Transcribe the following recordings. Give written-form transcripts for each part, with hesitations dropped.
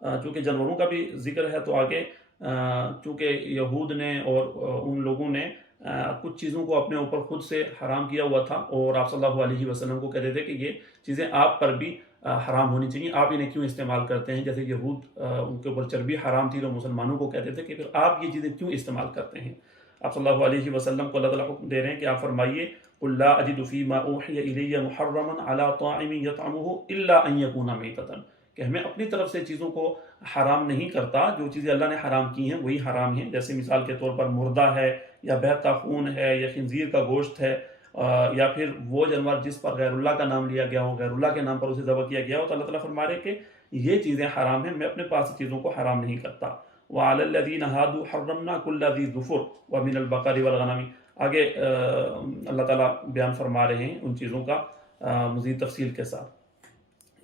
چونکہ جانوروں کا بھی ذکر ہے تو آگے چونکہ یہود نے اور ان لوگوں نے کچھ چیزوں کو اپنے اوپر خود سے حرام کیا ہوا تھا، اور آپ صلی اللہ علیہ وسلم کو کہتے تھے کہ یہ چیزیں آپ پر بھی حرام ہونی چاہیے، آپ انہیں کیوں استعمال کرتے ہیں؟ جیسے یہود ان کے اوپر چربی حرام تھی تو مسلمانوں کو کہتے تھے کہ پھر آپ یہ چیزیں کیوں استعمال کرتے ہیں؟ آپ صلی اللہ علیہ وسلم کو اللہ تعالیٰ حکم دے رہے ہیں کہ آپ فرمائیے قُلْ لَا أَجِدُ فِي مَا أُوحِيَ إِلَيَّ مُحَرَّمًا عَلَىٰ طَاعِمٍ يَطْعَمُهُ إِلَّا أَن يَكُونَ مَيْتَةً، کہ ہمیں اپنی طرف سے چیزوں کو حرام نہیں کرتا، جو چیزیں اللہ نے حرام کی ہیں وہی حرام ہیں، جیسے مثال کے طور پر مردہ ہے یا بہتا خون ہے یا خنزیر کا گوشت ہے، یا پھر وہ جانور جس پر غیر اللہ کا نام لیا گیا ہو، غیر اللہ کے نام پر اسے ذبح کیا گیا ہو، تو اللہ تعالیٰ فرما رہے کہ یہ چیزیں حرام ہیں، میں اپنے پاس سے چیزوں کو حرام نہیں کرتا۔ وَعَلَى الَّذِينَ هَادُوا حَرَّمْنَا كُلَّ ذِي ظُفُرٍ وَمِنَ الْبَقَرِ وَالْغَنَمِ، آگے اللہ تعالیٰ بیان فرما رہے ہیں ان چیزوں کا مزید تفصیل کے ساتھ۔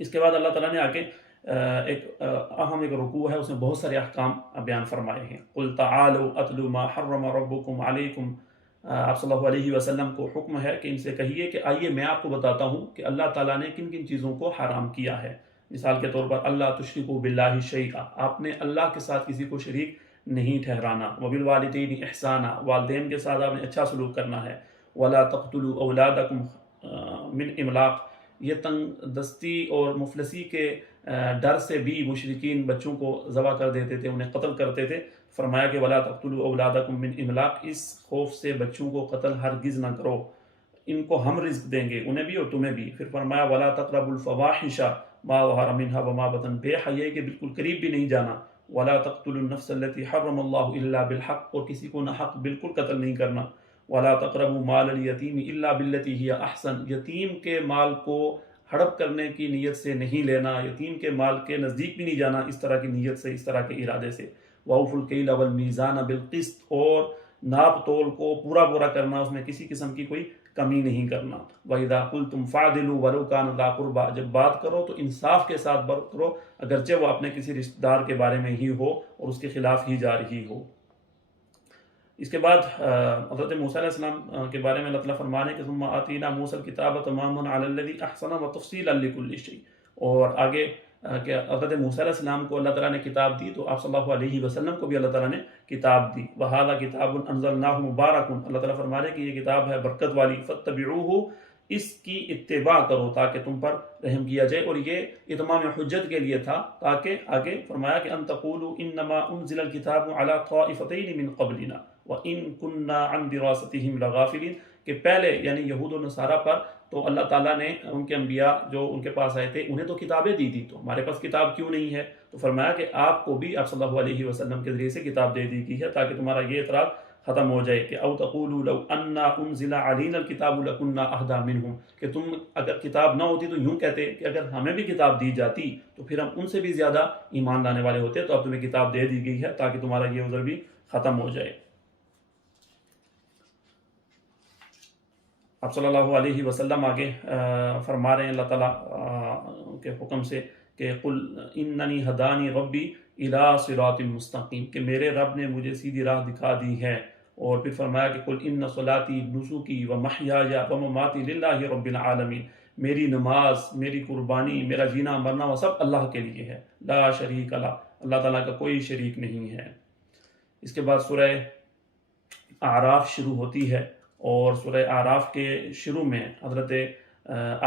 اس کے بعد اللہ تعالیٰ نے آگے ایک اہم ایک رکوع ہے، اس میں بہت سارے احکام بیان فرمائے ہیں۔ قُلْ تَعَالُوا أَتْلُوا مَا حَرَّمَ رَبُّكُمْ عَلَيْكُمْ، آپ صلی اللہ علیہ وسلم کو حکم ہے کہ ان سے کہیے کہ آئیے میں آپ کو بتاتا ہوں کہ اللہ تعالیٰ نے کن کن چیزوں کو حرام کیا ہے۔ مثال کے طور پر اللہ تشرکوا باللہ شیئا، آپ نے اللہ کے ساتھ کسی کو شریک نہیں ٹھہرانا، وبالوالدین احسانا، والدین کے ساتھ آپ نے اچھا سلوک کرنا ہے، ولا تقتلوا اولادکم من املاق، یہ تنگ دستی اور مفلسی کے ڈر سے بھی مشرکین بچوں کو ذبح کر دیتے تھے، انہیں قتل کرتے تھے۔ فرمایا کہ ولا تقتلوا اولادکم من املاق، اس خوف سے بچوں کو قتل ہرگز نہ کرو، ان کو ہم رزق دیں گے، انہیں بھی اور تمہیں بھی۔ پھر فرمایا ولا تقربوا الفواحش ما ظهر منها وما بطن، بے حیائی کے بالکل قریب بھی نہیں جانا۔ ولا تقتلوا النفس التي حرم الله الا بالحق، اور کسی کو نہ حق بالکل قتل نہیں کرنا۔ ولا تقربوا مال اليتيم الا بالتي هي احسن، یتیم کے مال کو ہڑپ کرنے کی نیت سے نہیں لینا، یتیم کے مال کے نزدیک بھی نہیں جانا اس طرح کی نیت سے، اس طرح کے ارادے سے۔ وَأَوْفُوا الْكَيْلَ وَالْمِيزَانَ بِالْقِسْطِ، اور ناپ تول کو پورا پورا کرنا، اس میں کسی قسم کی کوئی کمی نہیں کرنا۔ وَإِذَا قُلْتُمْ فَعْدِلُوا وَلَوْ كَانَ ذَا قُرْبَىٰ، جب بات کرو تو انصاف کے ساتھ بات کرو، اگرچہ وہ اپنے کسی رشتہ دار کے بارے میں ہی ہو اور اس کے خلاف ہی جا رہی ہو۔ اس کے بعد حضرت موسیٰ علیہ السلام کے بارے میں اللہ تعالیٰ فرما رہے ہیں کہ ثُمَّ آتَيْنَا مُوسَى الْكِتَابَ تَمَامًا عَلَى الَّذِي أَحْسَنَ وَتَفْصِيلًا لِكُلِّ شَيْءٍ، اور آگے کہ حضرت موسیٰ علیہ السلام کو اللہ تعالیٰ نے کتاب دی تو آپ صلی اللہ علیہ وسلم کو بھی اللہ تعالیٰ نے کتاب دی۔ وَهَذَا كِتَابٌ أَنزَلْنَاهُ مُبَارَكٌ، اللہ تعالیٰ فرما رہے ہیں کہ یہ کتاب ہے برکت والی، فَاتَّبِعُوهُ، اس کی اتباع کرو تاکہ تم پر رحم کیا جائے، اور یہ اتمام حجت کے لیے تھا، تاکہ آگے فرمایا کہ أَن تَقُولُوا إِنَّمَا أُنزِلَ الْكِتَابُ عَلَى طَائِفَتَيْنِ مِن قَبْلِنَا وَإِن كُنَّا عَن دِرَاسَتِهِمْ لَغَافِلِينَ، کہ پہلے یعنی یہود و نصارہ پر تو اللہ تعالیٰ نے ان کے انبیاء جو ان کے پاس آئے تھے انہیں تو کتابیں دی تھی، تو ہمارے پاس کتاب کیوں نہیں ہے؟ تو فرمایا کہ آپ کو بھی آپ صلی اللہ علیہ وسلم کے ذریعے سے کتاب دے دی گئی ہے تاکہ تمہارا یہ اعتراض ختم ہو جائے کہ او تقولوا لو انا انزل علينا الكتاب لكنا اهدى منهم، کہ تم اگر کتاب نہ ہوتی تو یوں کہتے کہ اگر ہمیں بھی کتاب دی جاتی تو پھر ہم ان سے بھی زیادہ ایمان لانے والے ہوتے، تو اب تمہیں کتاب دے دی گئی ہے تاکہ تمہارا یہ عذر بھی ختم ہو جائے۔ آپ صلی اللہ علیہ وسلم آگے فرما رہے ہیں اللہ تعالیٰ کے حکم سے کہ قل اننی ہدانی ربی الی صراط مستقیم، کہ میرے رب نے مجھے سیدھی راہ دکھا دی ہے، اور پھر فرمایا کہ قل ان صلاتی نسکی ومحیای ومماتی للہ رب العالمین، میری نماز، میری قربانی، میرا جینا مرنا وہ سب اللہ کے لیے ہے، لا شریک لہ، اللہ تعالیٰ کا کوئی شریک نہیں ہے۔ اس کے بعد سورہ اعراف شروع ہوتی ہے، اور سورہ اعراف کے شروع میں حضرت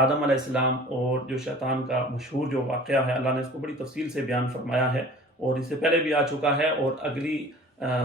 آدم علیہ السلام اور جو شیطان کا مشہور جو واقعہ ہے اللہ نے اس کو بڑی تفصیل سے بیان فرمایا ہے، اور اس سے پہلے بھی آ چکا ہے اور اگلی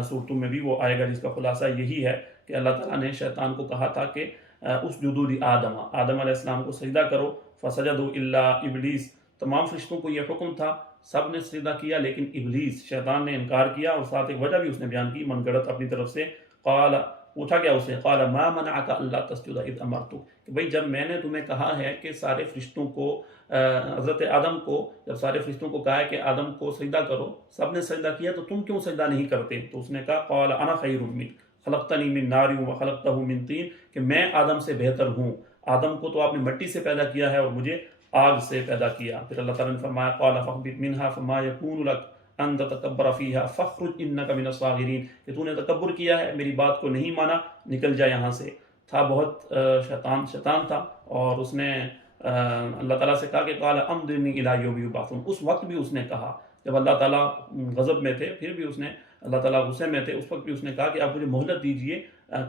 صورتوں میں بھی وہ آئے گا، جس کا خلاصہ یہی ہے کہ اللہ تعالیٰ نے شیطان کو کہا تھا کہ اسجدوا لآدم، آدم علیہ السلام کو سجدہ کرو، فسجدوا الا ابلیس، تمام فرشتوں کو یہ حکم تھا، سب نے سجدہ کیا لیکن ابلیس شیطان نے انکار کیا، اور ساتھ ایک وجہ بھی اس نے بیان کی من گڑت اپنی طرف سے، قال، پوچھا گیا اسے، قال ما منعک الا تسجد اذ امرتک، کہ بھئی جب میں نے تمہیں کہا ہے کہ سارے فرشتوں کو، حضرت آدم کو جب سارے فرشتوں کو کہا ہے کہ آدم کو سجدہ کرو، سب نے سجدہ کیا، تو تم کیوں سجدہ نہیں کرتے؟ تو اس نے کہا قال انا خیر منہ خلقتنی من نار وخلقتہ من طین، کہ میں آدم سے بہتر ہوں، آدم کو تو آپ نے مٹی سے پیدا کیا ہے اور مجھے آگ سے پیدا کیا۔ پھر اللہ تعالیٰ نے فرمایا قال فاہبط منہا فما یکون لک ان تتکبر فیہا فاخرج انک من الصاغرین، کہ تو نے تکبر کیا ہے، میری بات کو نہیں مانا، نکل جا یہاں سے۔ تھا بہت شیطان تھا، اور اس نے اللہ تعالیٰ سے کہا کہ قال انظرنی الی یوم یبعثون، اس وقت بھی اس نے کہا جب اللہ تعالیٰ غضب میں تھے پھر بھی اس نے اللہ تعالیٰ غصے میں تھے اس وقت بھی اس نے کہا کہ آپ مجھے مہلت دیجئے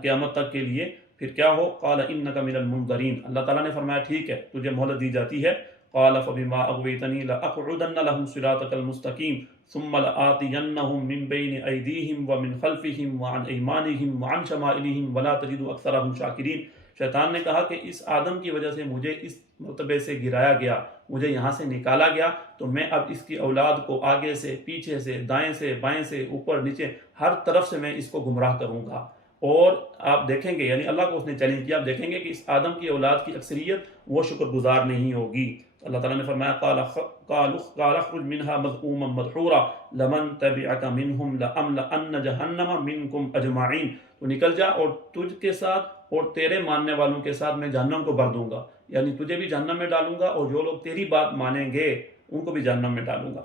قیامت تک کے لیے، پھر کیا ہو؟ قال انک من المنظرین، اللہ تعالیٰ نے فرمایا ٹھیک ہے تجھے مہلت دی جاتی ہے۔ قال فبما اغویتنی لاقعدن لهم صراطک المستقیم ثم لآتینہم من بین ایدیہم ومن خلفہم وعن ایمانہم وعن شمائلہم ولا تجد اکثرہم شاکرین۔ شیطان نے کہا کہ اس آدم کی وجہ سے مجھے اس مرتبے سے گرایا گیا، مجھے یہاں سے نکالا گیا، تو میں اب اس کی اولاد کو آگے سے، پیچھے سے، دائیں سے، بائیں سے، اوپر نیچے، ہر طرف سے میں اس کو گمراہ کروں گا۔ اور آپ دیکھیں گے، یعنی اللہ کو اس نے چیلنج کیا، آپ دیکھیں گے کہ اس آدم کی اولاد کی اکثریت وہ شکر گزار نہیں ہوگی۔ اللہ تعالیٰ نے فرمایا قال اخرج منها مذءوما مدحورا لمن تبعك منهم لأملأن جہنم منكم اجمعین، تو نکل جا اور تجھ کے ساتھ اور تیرے ماننے والوں کے ساتھ میں جہنم کو بھر دوں گا، یعنی تجھے بھی جہنم میں ڈالوں گا اور جو لوگ تیری بات مانیں گے ان کو بھی جہنم میں ڈالوں گا۔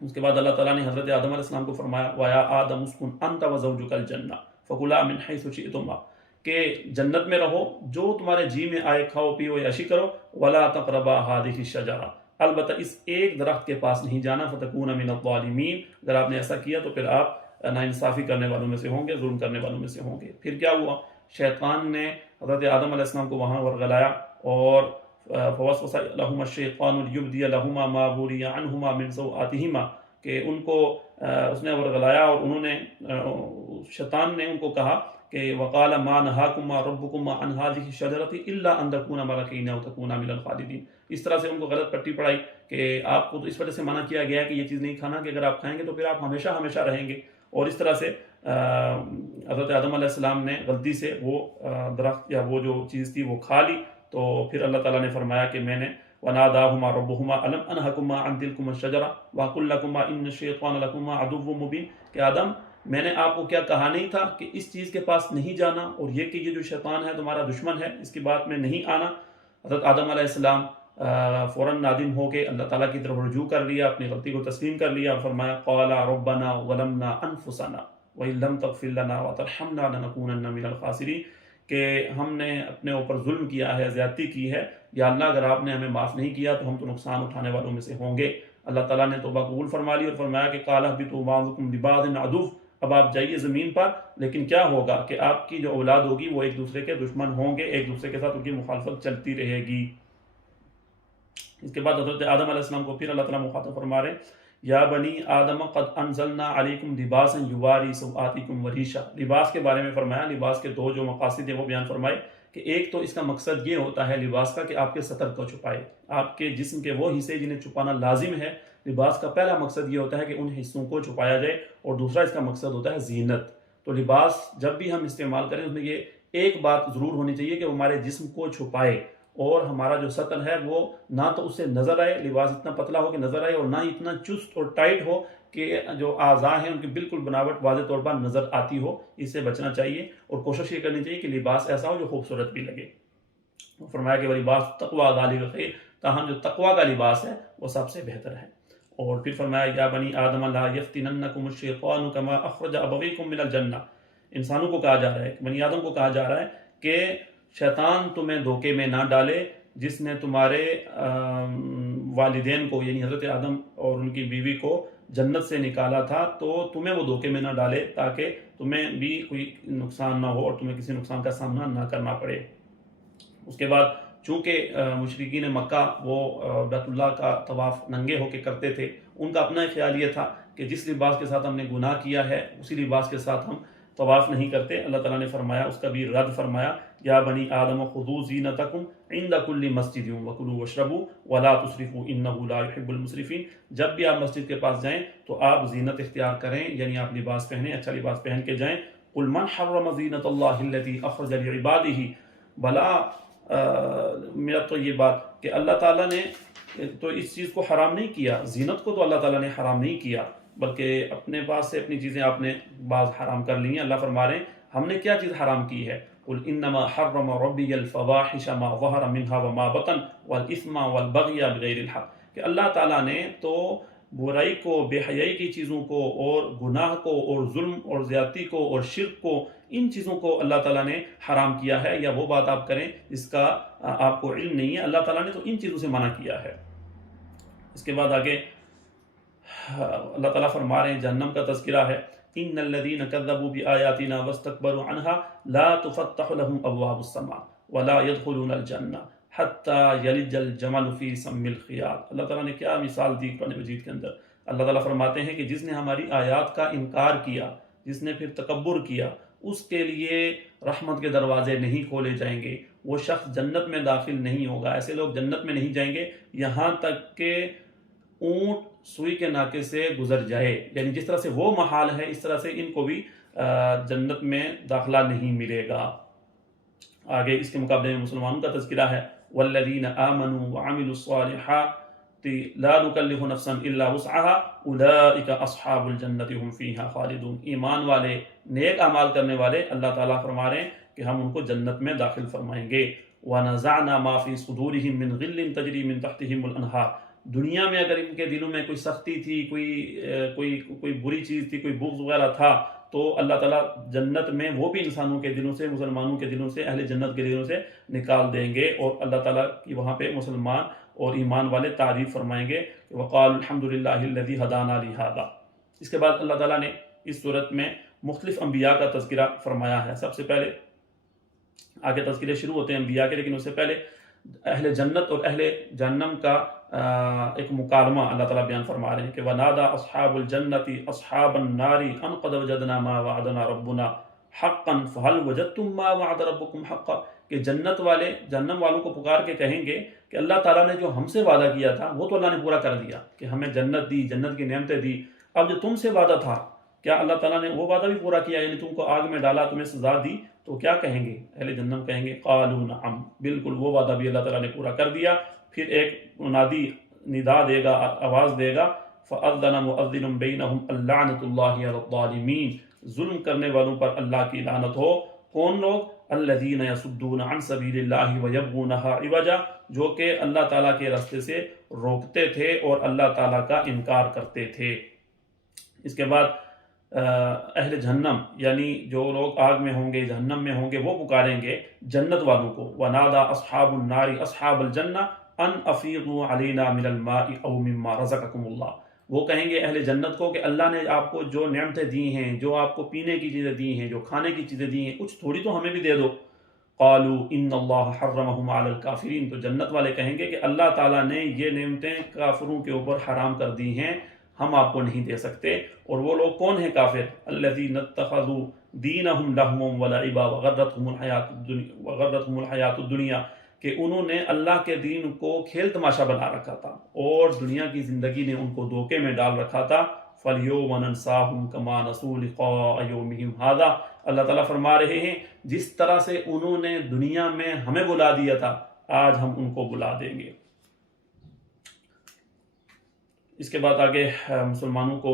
اس کے بعد اللہ تعالیٰ نے حضرت آدم علیہ السلام کو فرمایا وَيَا آدَمُ اسْكُنْ أَنْتَ وَزَوْجُكَ الْجَنَّةَ فَكُلَا مِنْ حَيْثُ شِئْتُمَا، کہ جنت میں رہو، جو تمہارے جی میں آئے کھاؤ پیو عیاشی کرو، وَلَا تَقْرَبَا هَٰذِهِ الشَّجَرَةَ، البتہ اس ایک درخت کے پاس نہیں جانا، فَتَكُونَ مِنَ الظَّالِمِينَ، اگر آپ نے ایسا کیا تو پھر آپ ناانصافی کرنے والوں میں سے ہوں گے، ظلم کرنے والوں میں سے ہوں گے۔ پھر کیا ہوا؟ شیطان نے حضرت آدم علیہ السلام کو وہاں ورگلایا اور فوسوس لہما الشیطان لیبدی لہما ما وری عنہما من سوآتہما، کہ ان کو اس نے ورگلایا اور انہوں نے شیطان نے ان کو کہا کہ وقال ما نہاکما ربکما عن هذه الشجرة الا ان تکونا ملکین او تکونا من الخالدین، اس طرح سے ان کو غلط پٹی پڑھائی کہ آپ کو تو اس وجہ سے منع کیا گیا ہے کہ یہ چیز نہیں کھانا کہ اگر آپ کھائیں گے تو پھر آپ ہمیشہ ہمیشہ رہیں گے، اور اس طرح سے حضرت آدم علیہ السلام نے غلطی سے وہ درخت یا وہ جو چیز تھی وہ کھا لی، تو پھر اللہ تعالیٰ نے فرمایا کہ میں نے وَنَادَاهُمَا رَبُّهُمَا أَلَمْ أَنْهَكُمَا عَنْ تِلْكُمَا الشَّجَرَةِ وَأَقُلْ لَكُمَا إِنَّ الشَّيْطَانَ لَكُمَا عَدُوٌّ مُّبِينٌ، کہ آدم میں نے آپ کو کیا کہا نہیں تھا کہ اس چیز کے پاس نہیں جانا، اور یہ کہ یہ جو شیطان ہے تمہارا دشمن ہے، اس کی بات میں نہیں آنا۔ حضرت آدم علیہ السلام فوراً نادم ہو کے اللہ تعالیٰ کی طرف رجوع کر لیا، اپنی غلطی کو تسلیم کر لیا، اور فرمایا قَالَ رَبَّنَا ظَلَمْنَا أَنفُسَنَا وَإِن لَّمْ تَغْفِرْ لَنَا وَتَرْحَمْنَا لَنَكُونَنَّ مِنَ الْخَاسِرِينَ، کہ ہم نے اپنے اوپر ظلم کیا ہے، زیادتی کی ہے، یا اللہ اگر آپ نے ہمیں معاف نہیں کیا تو ہم تو نقصان اٹھانے والوں میں سے ہوں گے۔ اللہ تعالیٰ نے توبہ قبول فرما لی اور فرمایا کہ قَالَ اهْبِطُوا بَعْضُكُمْ لِبَعْضٍ عَدُوٌّ، اب آپ جائیے زمین پر، لیکن کیا ہوگا کہ آپ کی جو اولاد ہوگی وہ ایک دوسرے کے دشمن ہوں گے، ایک دوسرے کے ساتھ ان کی مخالفت چلتی رہے گی۔ اس کے بعد حضرت آدم علیہ السلام کو پھر اللہ تعالیٰ مخاطب فرما رہے یا بنی آدم قد انزلنا علیکم لباسا یواری سوآتکم وریشا، لباس کے بارے میں فرمایا، لباس کے دو جو مقاصد ہیں وہ بیان فرمائے کہ ایک تو اس کا مقصد یہ ہوتا ہے لباس کا کہ آپ کے سطر کو چھپائے، آپ کے جسم کے وہ حصے جنہیں چھپانا لازم ہے، لباس کا پہلا مقصد یہ ہوتا ہے کہ ان حصوں کو چھپایا جائے، اور دوسرا اس کا مقصد ہوتا ہے زینت۔ تو لباس جب بھی ہم استعمال کریں اس میں یہ ایک بات ضرور ہونی چاہیے کہ وہ ہمارے جسم کو چھپائے، اور ہمارا جو سطر ہے وہ نہ تو اس سے نظر آئے، لباس اتنا پتلا ہو کہ نظر آئے، اور نہ ہی اتنا چست اور ٹائٹ ہو کہ جو اعضاء ہیں ان کی بالکل بناوٹ واضح طور پر نظر آتی ہو، اس سے بچنا چاہیے، اور کوشش یہ کرنی چاہیے کہ لباس ایسا ہو جو خوبصورت بھی لگے۔ فرمایا کہ وہ لباس تقویٰ ذالک خیر، تاہم جو تقویٰ کا لباس ہے وہ سب سے بہتر ہے۔ اور پھر فرمایا یا بنی آدم لا یفتننکم الشیطان کما اخرج ابویکم من الجنہ، انسانوں کو کہا جا رہا ہے، بنی آدم کو کہا جا رہا ہے کہ شیطان تمہیں دھوکے میں نہ ڈالے، جس نے تمہارے والدین کو یعنی حضرت آدم اور ان کی بیوی کو جنت سے نکالا تھا، تو تمہیں وہ دھوکے میں نہ ڈالے تاکہ تمہیں بھی کوئی نقصان نہ ہو اور تمہیں کسی نقصان کا سامنا نہ کرنا پڑے۔ اس کے بعد چونکہ مشرکین مکہ وہ بیت اللہ کا طواف ننگے ہو کے کرتے تھے، ان کا اپنا خیال یہ تھا کہ جس لباس کے ساتھ ہم نے گناہ کیا ہے اسی لباس کے ساتھ ہم طواف نہیں کرتے۔ اللہ تعالیٰ نے فرمایا، اس کا بھی رد فرمایا یا بنی آدم خذوا زینتکم عند کل مسجد وکلوا واشربوا ولا تسرفوا انہ لا يحب المسرفین، جب بھی آپ مسجد کے پاس جائیں تو آپ زینت اختیار کریں، یعنی آپ لباس پہنیں، اچھا لباس پہن کے جائیں۔ قل من حرم زینت اللہ التی اخرج لعبادہ، بلا میرا تو یہ بات کہ اللہ تعالیٰ نے تو اس چیز کو حرام نہیں کیا، زینت کو تو اللہ تعالیٰ نے حرام نہیں کیا، بلکہ اپنے پاس سے اپنی چیزیں آپ نے بعض حرام کر لی ہیں۔ اللہ فرما رہے ہیں ہم نے کیا چیز حرام کی ہے، قل انما حرم ربی الفواحش ما ظہر منها وما بطن والاثم والبغی بغیر الحق، کہ اللہ تعالیٰ نے تو برائی کو، بے حیائی کی چیزوں کو، اور گناہ کو، اور ظلم اور زیادتی کو، اور شرک کو، ان چیزوں کو اللہ تعالیٰ نے حرام کیا ہے، یا وہ بات آپ کریں جس کا آپ کو علم نہیں ہے، اللہ تعالیٰ نے تو ان چیزوں سے منع کیا ہے۔ اس کے بعد آگے اللہ تعالیٰ فرما رہے ہیں جہنم کا تذکرہ ہے ان الذین کذبوا بآیاتنا واستکبروا عنها لا تفتح لهم ابواب السماء ولا يدخلون الجنہ حتی یلج الجمل فی سم الخیاط۔ اللہ تعالیٰ نے کیا مثال دی قرآن مجید کے اندر۔ اللہ تعالیٰ فرماتے ہیں کہ جس نے ہماری آیات کا انکار کیا، جس نے پھر تکبر کیا، اس کے لیے رحمت کے دروازے نہیں کھولے جائیں گے، وہ شخص جنت میں داخل نہیں ہوگا۔ ایسے لوگ جنت میں نہیں جائیں گے یہاں تک کہ اونٹ سوئی کے ناکے سے گزر جائے، یعنی جس طرح سے وہ محال ہے اس طرح سے ان کو بھی جنت میں داخلہ نہیں ملے گا۔ آگے اس کے مقابلے میں مسلمانوں کا تذکرہ ہے والذین آمنوا وعملوا الصالحات لا نکلف نفسا الا وسعها اولئک اصحاب الجنت هم فیہا خالدون۔ ایمان والے، نیک اعمال کرنے والے، اللہ تعالیٰ فرما رہے ہیں کہ ہم ان کو جنت میں داخل فرمائیں گے۔ ونزعنا ما فی صدورهم من غل تجری من تحتهم الانہار۔ دنیا میں اگر ان کے دلوں میں کوئی سختی تھی، کوئی بری چیز تھی، کوئی بغض وغیرہ تھا، تو اللہ تعالیٰ جنت میں وہ بھی انسانوں کے دلوں سے، مسلمانوں کے دلوں سے، اہل جنت کے دلوں سے نکال دیں گے، اور اللہ تعالیٰ کی وہاں پہ مسلمان اور ایمان والے تعریف فرمائیں گے کہ وقال الحمد للہ الذی ہدانا لہذا۔ اس کے بعد اللہ تعالیٰ نے اس صورت میں مختلف انبیاء کا تذکرہ فرمایا ہے۔ سب سے پہلے آگے تذکرے شروع ہوتے ہیں انبیاء کے، لیکن اس سے پہلے اہل جنت اور اہل جہنم کا ایک مکالمہ اللہ تعالیٰ بیان فرما رہے ہیں کہ وَنَادَى أَصْحَابُ الْجَنَّةِ أَصْحَابَ النَّارِ أَنْ قَدْ وَجَدْنَا مَا وَعَدَنَا رَبُّنَا حَقًّا فَهَلْ وَجَدْتُمْ مَا وَعَدَ رَبُّكُمْ حَقًّا، کہ جنت والے جہنم والوں کو پکار کے کہیں گے کہ اللہ تعالیٰ نے جو ہم سے وعدہ کیا تھا وہ تو اللہ نے پورا کر دیا، کہ ہمیں جنت دی، جنت کی نعمتیں دی، اب جو تم سے وعدہ تھا کیا اللہ تعالیٰ نے وہ وعدہ بھی پورا کیا، یعنی تم کو آگ میں ڈالا، تمہیں سزا دی، تو کیا کہیں گے اہل جہنم؟ کہیں گے قالوا نعم، بالکل وہ وعدہ بھی اللہ تعالیٰ نے پورا کر دیا۔ پھر ایک منادی ندا دے گا، آواز دے گا فَأَذَّنَ مُؤَذِّنٌ بَيْنَهُمْ اللَّعْنَةُ اللَّهِ عَلَى الظَّالِمِينَ، ظلم کرنے والوں پر اللہ کی لعنت ہو۔ کون لوگ؟ الَّذِينَ يَصُدُّونَ عَن سَبِيلِ اللَّهِ وَيَبْغُونَهَا عِوَجًا، جو کہ اللہ تعالیٰ کے راستے سے روکتے تھے اور اللہ تعالیٰ کا انکار کرتے تھے۔ اس کے بعد اہل جہنم یعنی جو لوگ آگ میں ہوں گے، جہنم میں ہوں گے، وہ پکاریں گے جنت والوں کو وَنَادَى أَصْحَابُ النَّارِ أَصْحَابَ الْجَنَّةِ ان افیضوا علینا من الماء او مما رزقکم اللہ، وہ کہیں گے اہل جنت کو کہ اللہ نے آپ کو جو نعمتیں دی ہیں، جو آپ کو پینے کی چیزیں دی ہیں، جو کھانے کی چیزیں دی ہیں، کچھ تھوڑی تو ہمیں بھی دے دو۔ قالوا ان اللہ حرمہم علی الکافرین، تو جنت والے کہیں گے کہ اللہ تعالیٰ نے یہ نعمتیں کافروں کے اوپر حرام کر دی ہیں، ہم آپ کو نہیں دے سکتے۔ اور وہ لوگ کون ہیں کافر؟ الذین اتخذوا دینہم لہوا ولعبا وغرتہم الحیاۃ الدنیا، کہ انہوں نے اللہ کے دین کو کھیل تماشا بنا رکھا تھا اور دنیا کی زندگی نے ان کو دھوکے میں ڈال رکھا تھا۔ فَالْيَوْمَ نَنْسَاهُمْ كَمَا نَسُوا لِقَاءَ يَوْمِهِمْ هَذَا، اللہ تعالیٰ فرما رہے ہیں جس طرح سے انہوں نے دنیا میں ہمیں بلا دیا تھا، آج ہم ان کو بلا دیں گے۔ اس کے بعد آگے مسلمانوں کو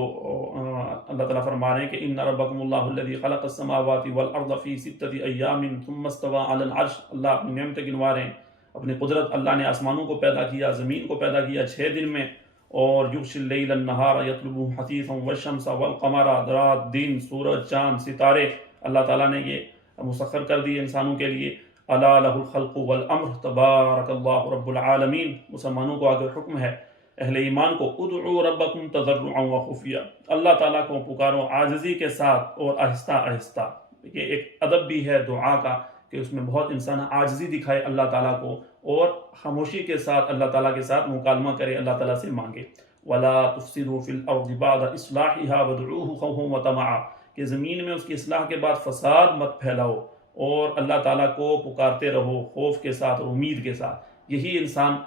اللہ تعالیٰ فرما رہے ہیں کہ ان ربکم اللہ الذی خلق السماوات والارض فی ستۃ ایام ثم استوى علی العرش، اللہ اپنی نعمتیں گنوا رہے ہیں، اپنی قدرت۔ اللہ نے آسمانوں کو پیدا کیا، زمین کو پیدا کیا 6 دن میں، اور یغشی اللیل النہار یطلبہ حثیثا والشمس والقمر، رات دن، سورج چاند ستارے اللہ تعالیٰ نے یہ مسخر کر دی انسانوں کے لیے۔ الا لہ الخلق والامر تبارک اللہ رب العالمین، مسلمانوں کو آگے حکم ہے، اہل ایمان کو ادعوا ربکم تضرعا وخفیا، اللہ تعالیٰ کو پکارو عاجزی کے ساتھ اور آہستہ آہستہ۔ یہ ایک ادب بھی ہے دعا کا کہ اس میں بہت انسان عاجزی دکھائے اللہ تعالیٰ کو، اور خاموشی کے ساتھ اللہ تعالیٰ کے ساتھ مکالمہ کرے، اللہ تعالیٰ سے مانگے۔ وَلَا تُفْسِدُوا فِي الْأَرْضِ بَعْدَ إِصْلَاحِهَا وَادْعُوهُ خَوْفًا وَطَمَعًا، کہ زمین میں اس کی اصلاح کے بعد فساد مت پھیلاؤ، اور اللہ تعالیٰ کو پکارتے رہو خوف کے ساتھ اور امید کے ساتھ۔ یہی انسان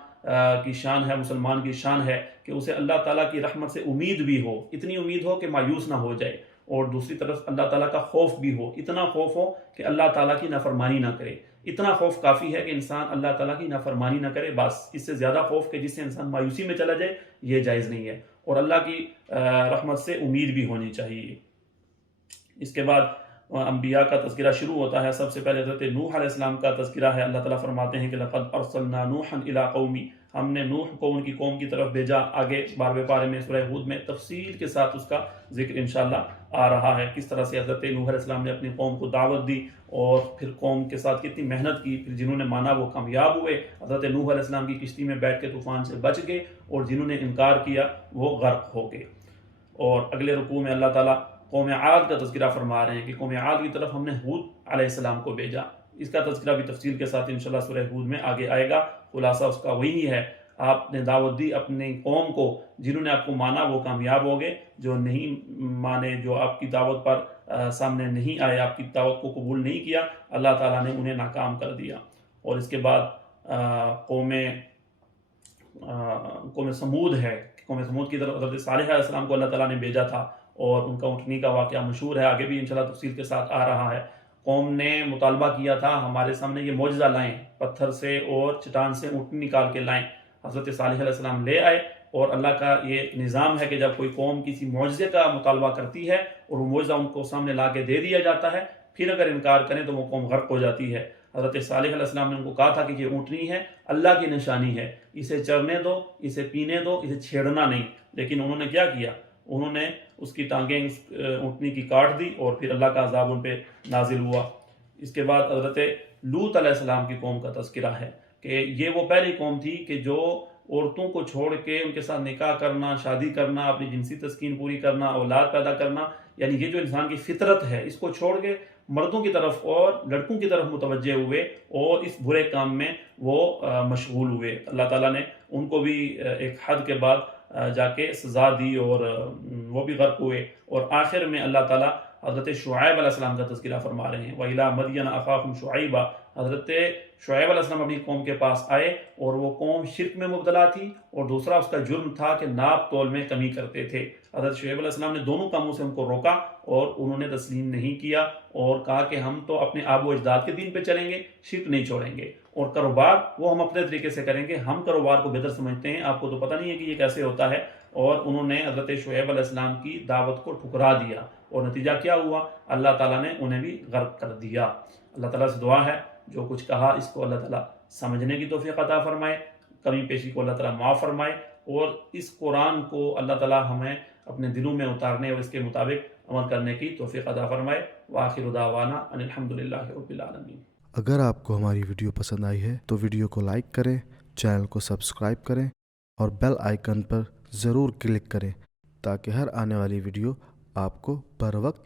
کی شان ہے، مسلمان کی شان ہے کہ اسے اللہ تعالیٰ کی رحمت سے امید بھی ہو، اتنی امید ہو کہ مایوس نہ ہو جائے، اور دوسری طرف اللہ تعالیٰ کا خوف بھی ہو، اتنا خوف ہو کہ اللہ تعالیٰ کی نافرمانی نہ کرے۔ اتنا خوف کافی ہے کہ انسان اللہ تعالیٰ کی نافرمانی نہ کرے، بس اس سے زیادہ خوف کہ جس سے انسان مایوسی میں چلا جائے یہ جائز نہیں ہے، اور اللہ کی رحمت سے امید بھی ہونی چاہیے۔ اس کے بعد انبیاء کا تذکرہ شروع ہوتا ہے۔ سب سے پہلے حضرت نوح علیہ السلام کا تذکرہ ہے۔ اللہ تعالیٰ فرماتے ہیں کہ لَقَدْ أَرْسَلْنَا نُوحًا إِلَىٰ قَوْمِهِ، ہم نے نوح کو ان کی قوم کی طرف بھیجا۔ آگے 12ویں پارے میں سورہ ہود میں تفصیل کے ساتھ اس کا ذکر انشاءاللہ آ رہا ہے، کس طرح سے حضرت نوح علیہ السلام نے اپنی قوم کو دعوت دی اور پھر قوم کے ساتھ کتنی محنت کی، پھر جنہوں نے مانا وہ کامیاب ہوئے، حضرت نوح علیہ السلام کی کشتی میں بیٹھ کے طوفان سے بچ گئے، اور جنہوں نے انکار کیا وہ غرق ہو گئے۔ اور اگلے رکوع میں اللہ تعالیٰ قوم عاد کا تذکرہ فرما رہے ہیں کہ قوم عاد کی طرف ہم نے ہود علیہ السلام کو بھیجا. اس کا تذکرہ بھی تفصیل کے ساتھ انشاءاللہ سورہ ہود میں آگے آئے گا. خلاصہ اس کا وہی ہے، آپ نے دعوت دی اپنی قوم کو، جنہوں نے آپ کو مانا وہ کامیاب ہو گئے، جو نہیں مانے، جو آپ کی دعوت پر سامنے نہیں آئے، آپ کی دعوت کو قبول نہیں کیا، اللہ تعالیٰ نے انہیں ناکام کر دیا. اور اس کے بعد قوم سمود ہے. قوم سمود کی طرف حضرت صالح علیہ السلام کو اللہ تعالیٰ نے بھیجا تھا، اور ان کا اونٹنی کا واقعہ مشہور ہے، آگے بھی انشاءاللہ تفصیل کے ساتھ آ رہا ہے. قوم نے مطالبہ کیا تھا ہمارے سامنے یہ معجزہ لائیں، پتھر سے اور چٹان سے اونٹنی نکال کے لائیں. حضرت صالح علیہ السلام لے آئے، اور اللہ کا یہ نظام ہے کہ جب کوئی قوم کسی معجزے کا مطالبہ کرتی ہے اور وہ معجزہ ان کو سامنے لا کے دے دیا جاتا ہے، پھر اگر انکار کریں تو وہ قوم غرق ہو جاتی ہے. حضرت صالح علیہ السلام نے ان کو کہا تھا کہ یہ اونٹنی ہے، اللہ کی نشانی ہے، اسے چرنے دو، اسے پینے دو، اسے چھیڑنا نہیں. لیکن انہوں نے کیا کیا؟ انہوں نے اس کی ٹانگیں اونٹنی کی کاٹ دی، اور پھر اللہ کا عذاب ان پہ نازل ہوا. اس کے بعد حضرت لوط علیہ السلام کی قوم کا تذکرہ ہے کہ یہ وہ پہلی قوم تھی کہ جو عورتوں کو چھوڑ کے ان کے ساتھ نکاح کرنا، شادی کرنا، اپنی جنسی تسکین پوری کرنا، اولاد پیدا کرنا، یعنی یہ جو انسان کی فطرت ہے اس کو چھوڑ کے مردوں کی طرف اور لڑکوں کی طرف متوجہ ہوئے، اور اس برے کام میں وہ مشغول ہوئے. اللہ تعالیٰ نے ان کو بھی ایک حد کے بعد جا کے سزا دی، اور وہ بھی غرق ہوئے. اور آخر میں اللہ تعالیٰ حضرت شعیب علیہ السلام کا تذکرہ فرما رہے ہیں. وَإِلَىٰ مَدْيَنَ أَخَاهُمْ شُعَيْبًا. حضرت شعیب علیہ السلام اپنی قوم کے پاس آئے، اور وہ قوم شرک میں مبتلا تھی، اور دوسرا اس کا جرم تھا کہ ناپ تول میں کمی کرتے تھے. حضرت شعیب علیہ السلام نے دونوں کاموں سے ان کو روکا، اور انہوں نے تسلیم نہیں کیا، اور کہا کہ ہم تو اپنے آب و اجداد کے دین پہ چلیں گے، شرک نہیں چھوڑیں گے، اور کاروبار وہ ہم اپنے طریقے سے کریں گے، ہم کاروبار کو بہتر سمجھتے ہیں، آپ کو تو پتہ نہیں ہے کہ یہ کیسے ہوتا ہے. اور انہوں نے حضرت شعیب علیہ السلام کی دعوت کو ٹھکرا دیا، اور نتیجہ کیا ہوا؟ اللہ تعالیٰ نے انہیں بھی غرق کر دیا. اللہ تعالیٰ سے دعا ہے جو کچھ کہا اس کو اللہ تعالیٰ سمجھنے کی توفیق عطا فرمائے، کمی پیشی کو اللہ تعالیٰ معاف فرمائے، اور اس قرآن کو اللہ تعالیٰ ہمیں اپنے دلوں میں اتارنے اور اس کے مطابق عمل کرنے کی توفیق عطا فرمائے. وآخر دعوانا ان الحمدللہ رب العالمین. اگر آپ کو ہماری ویڈیو پسند آئی ہے تو ویڈیو کو لائک کریں، چینل کو سبسکرائب کریں، اور بیل آئیکن پر ضرور کلک کریں تاکہ ہر آنے والی ویڈیو آپ کو بر وقت